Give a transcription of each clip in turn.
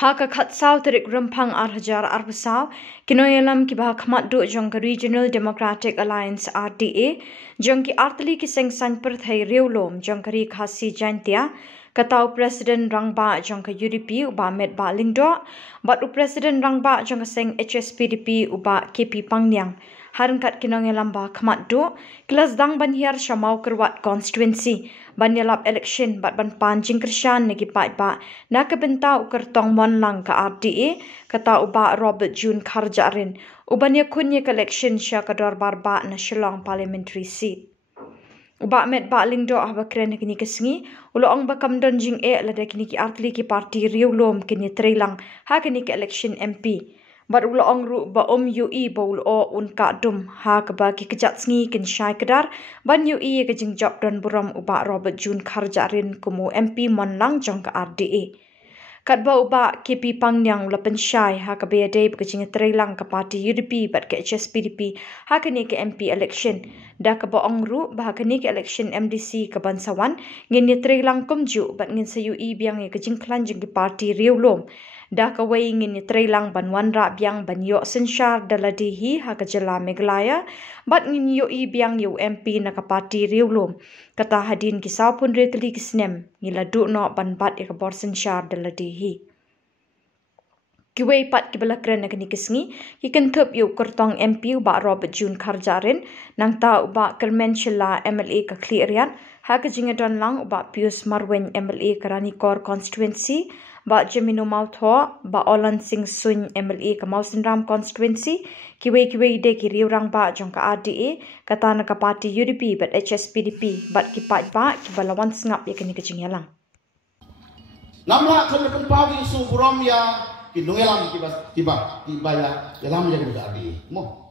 Haka khatsau terik rempang arhajar arbasau, kinoyalam ki bah khmat du jong ka Regional Democratic Alliance RDA, jong ki artli ki sengsan perthai reulom jong ka ri khasi jantia, katau Presiden Rangba jong ka UDP uba met ba lingdo, bat u Presiden Rangba jong ka seng HSPDP uba KP Pangnyang. Harangkat kinongelam ba khmat du, kelas dang banhiar syamau kerwat constituency, banyalap election bat ban panjing kersyan negi pai ba, na kebentau kertong monlang ka RDA, kata uba Robert June Karjarin, ubanya kunye ke election sya kador barba na Shillong parliamentary seat. Uba met ba lingdo ahba kren kini kesengi, ulo ong ba kamdon jing lada kini ki artli ki parti riulom kini trilang, ha kini ki election MP. Bat ulo ong ru ba UE ba ulo unka dum ha ke bagi kejat sengi kin syai kedar, ban UE ke jing job don buram uba Robert June Karjarin kumu MP monlang jong ke RDA. Kat ba uba KP Pangnyang ula pensyai ha ke BAD ke jing trilang ke parti UDP bat ke HSPDP ha kini ke MP election. Da ke ba ong ru bah kini ke election MDC ke Bansawan ngin ni trilang kumju bat ngin sa UE biang ke jing klan jing ke parti riulom. Da kawai ingin ni trilang banwan ra biang ban yo sensyar daladihi ha ka jela Meghalaya bat ngin yo biang yo MP na ka parti riulom kata hadin kisau pun retli kisnem ngila du no ban bat ya ka bor sensyar daladihi kiwei pat kibala kren kini kisngi kiken thup yo kertong MP ba Robert June Karjarin nang ta ba Kermen Shilla MLA ka Klierian ha ka jingadon lang ba Pius Marwen MLA ka Ranikor constituency ba Jemino Mautho ba Olan Sing Sun MLA ka Mausinram constituency kiwei de ki riurang ba jong ka RDA kata na ka parti UDP bat HSPDP bat ki pat ba ki balawan sngap ya kini kecing yalang namla kan kan pawi su buram ya kinungelam tiba ya yalam ya ka RDA mo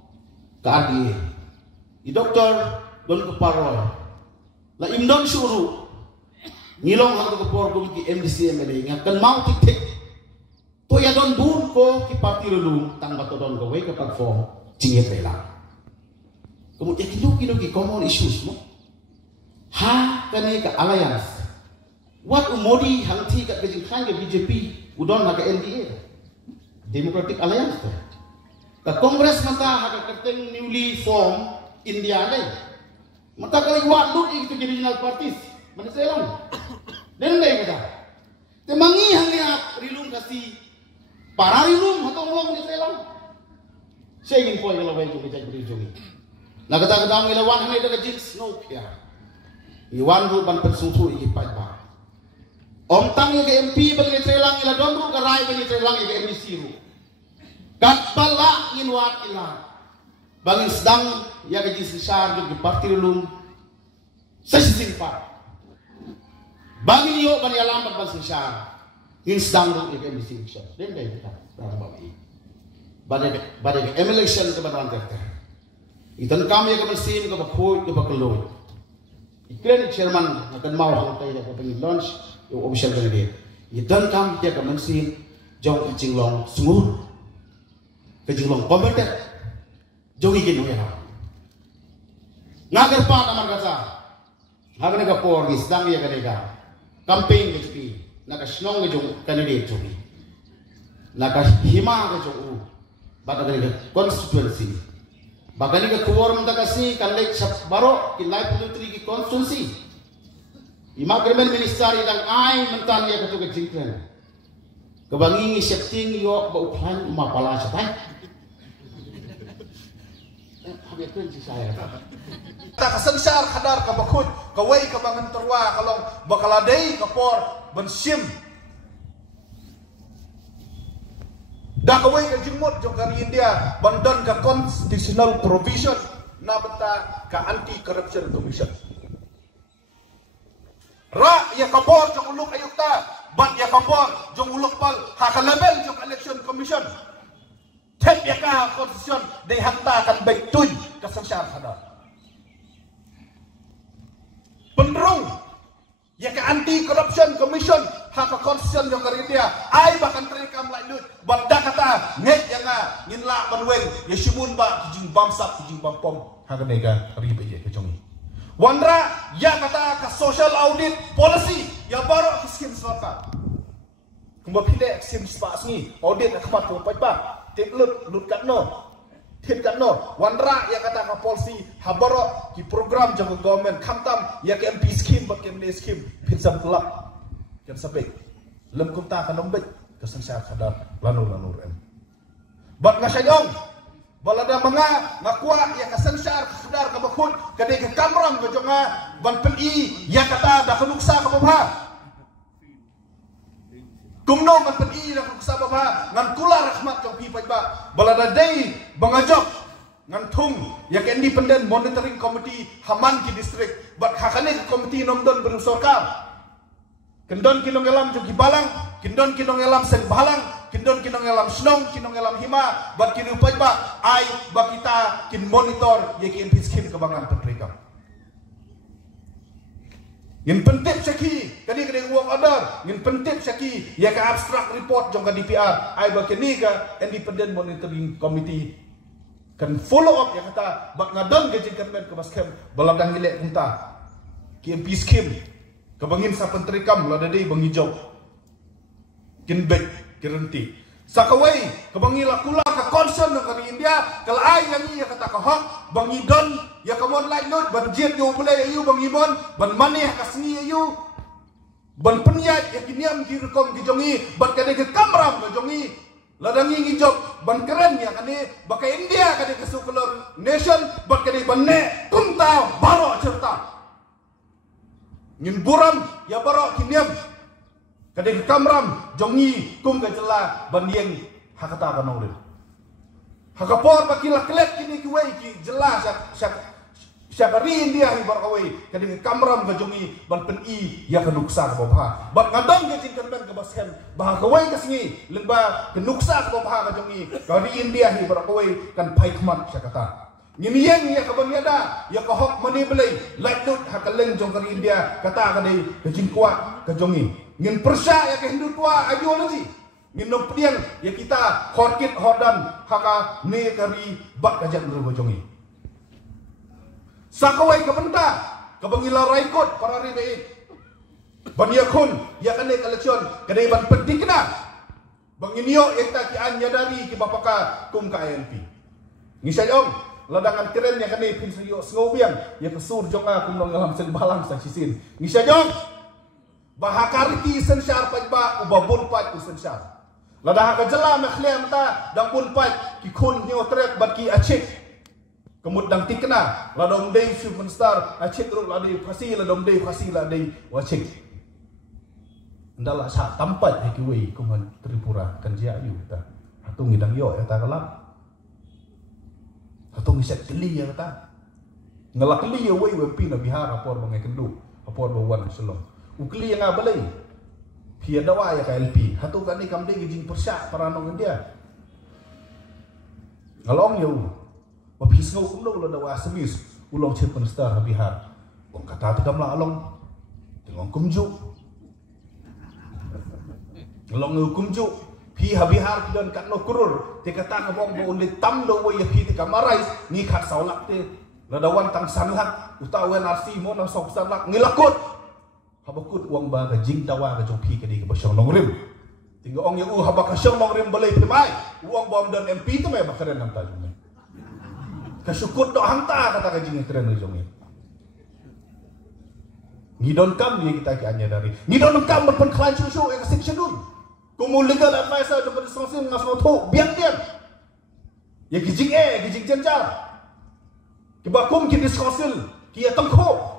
ka RDA i doktor don ko paroy la imdon suru ngilong hal ko por ko ki MDC MLA nga kan mau tik to ya don bun ko ki parti lulung tang bato don ko we ka platform jinget rela kemudian kilo ki common issues mo ha kani ka alliance what umodi hangti ka kejing khan ke BJP udon na ka LDA Democratic Alliance to ka Congress mata ha ka kerteng newly form India le mata kali wa lut itu regional parties mana selong dendai kita temangi hangnya rilung kasi para rilung atau ulong di selong saya ingin poin kalau baik kita beri jungi nak kata kata ilawan hangnya dekat jeans no kia iwan ru ban pensungsu iki pai ba om tang ke MP bagi selang ila don ru karai bagi selang ke MDC ru kat bala inwat ila bagi sedang ya ke jeans sar di parti rilung sesimpat bagi yo bani alam bat basisar in sedang ru ik MDC shop den dai kita babai badai election ke badan terter itan kami ke mesin ke bakoi ke bakaloi ikren chairman akan mau hang tai ke pengi launch yo official candidate itan kam dia ke mesin jong jinglong sungur ke jinglong kompeten jong ikin ya ngagar pa namar kata hagane ka por ni sedang ya kadega campaign ke jupi naka snong ke jong candidate jupi naka hima ke jong bagani ke constituency bagani ke quorum takasi kan lek sab baro ki live putri ki constituency ima kermen minister idang ai mentan ya ke jingkren ke bangi setting yo ba uphan ma pala satai habis tu saya tak sensar kadar ka bakut kawai ka bangan terwa kalong bakaladai ka por bensim dah kawai ka jimut jong kari India bandan ka constitutional provision na beta ka anti corruption commission ra ya ka por jong uluk ayukta ban ya ka por jong uluk pal ha ka label jong election commission tek ya ka constitution de hakta kan baik tuy ka sensar kadar penrung ya ke anti corruption commission hak constitution yang karidia ai bahkan terekam lanjut banda kata nget yang nginla banwen ya simun ba kijing bamsap kijing bampom hak nega ribe je kecongi wanra ya kata ka social audit policy ya baru kiskin selaka kumba pile sim spas ni audit akhmat ko pa tek lut kat no tet kat no wanra ya kata ka policy habaro ki program jang government khamtam ya ke MP scheme bat ke MD scheme pinsam kelap kan sampai lem kumta ka nombet ka sangsa kada lanur em bat ngasayong balada mga nakwa ya ka sangsa kadar ka bakun kade ka kamram ka jonga ban peli ya kata da kanuksa ka babha kumno man pagi na kung sabab ha ngan kula rahmat jong pipaj ba balada day bangajok ngan thung yak independent monitoring committee haman ki district bat hakane committee nomdon beru sarkar kendon kinong elam jong balang kendon kinong elam sen balang kendon kinong elam snong kinong elam hima bat kinu paj ba ai ba kita kin monitor yak in skim kebangan petrikam Ngin pentip syaki, kadi uang order. Ngin pentip syaki, ya ka abstract report jong ka DPR. Ay ba kini ka Independent Monitoring Committee kan follow up ya kata bak ngadon ke jengkermen ke baskem baladang hilek kunta. Ki MP scheme kabangin sa pentrikam lada dei bangijau. Kin bek kirenti. Sakawai kabangi lakula ka concern ng kami India kalay yang iya kata ka hok bangidon ya kamon like not ban jet yo pula ayu bangibon ban maneh kasni ayu ban penyat ya kiniam kirekom kijongi ban kade ke kamram kijongi ladangi ngijok ban keren ya kade bakai India kade ke secular nation ban kade banne kunta baro cerita ngin buram ya baro kiniam kadang kamram jongi kum ka jela bandieng hakata ka nolin hakapor bakila klet kini kiwei ki jela syakari India hi barkawei kadang kamram ka jongi ban peni ya kanuksa ka babha bat ngadang ke jingkan ka basken bah kawei kasngi lengba kanuksa ka babha ka jongi kari India hi barkawei kan pai khmat syakata ngimieng ya kabanyada ya kahok mani belai laitut hakaleng jong kari India kata kadai ke jingkwa ka jongi ngin persya ya ke Hindu tua ideologi ngin nompian ya kita horkit hordan haka ne kari bak kajak ngeru jongi sakawai kabenta kabangila raikot para ribe banyakun ya kane election kane ban pendikna banginyo ekta ki anya dari ki bapaka kum ka ANP ngisayong ladangan keren ya kane pinsiyo ngobiang ya kesur jonga kum nong alam sen balang sa sisin ngisayong bahakariti sensyar pajba ubabun pat sensyar ladah ka jela makhlem ta dang bun pat ki khun nyo trek bat ki achik kemud dang tikna ladom dei superstar achik ru ladai phasi ladom dei phasi ladai wachik ndala sa tampat ki wei kuman Tripura kan jia yu ta hatung ngidang yo ta kalap hatung set kli ya ta ngalak kli yo wei wepi na bihar apor bangai kendu apor bawan selong ukli yang abalai pia dawa ya KLP hatu kan ni kamde gijing persyak paranong India ngalong yo wapis ngau kumdo lo dawa semis ulong cepen star habihar wong kata tikam la along tengong kumju ngalong kumju pi habihar kidan katno kurur te kata ka bong bo ulit tam do wo ya pi te kamarais ni khat saulak te ladawan tang sanlak utawen arsi mo na sok sanlak ngilakut habakut uang ba ka jing tawa ka jong pi ka di ka basyong nongrim tinggal ong yang habak ka syong nongrim balai primai uang bom dan MP tu mai bakaren nam ta jong ka syukut do hangta kata ka jing keren jong ni don kam ni kita ki anya dari ni don kam pen klan syushu ek section dun kumu legal advisor jong responsible ngasno tho biang diam ya ki jing jenjar ki bakum ki diskonsil ki atang kho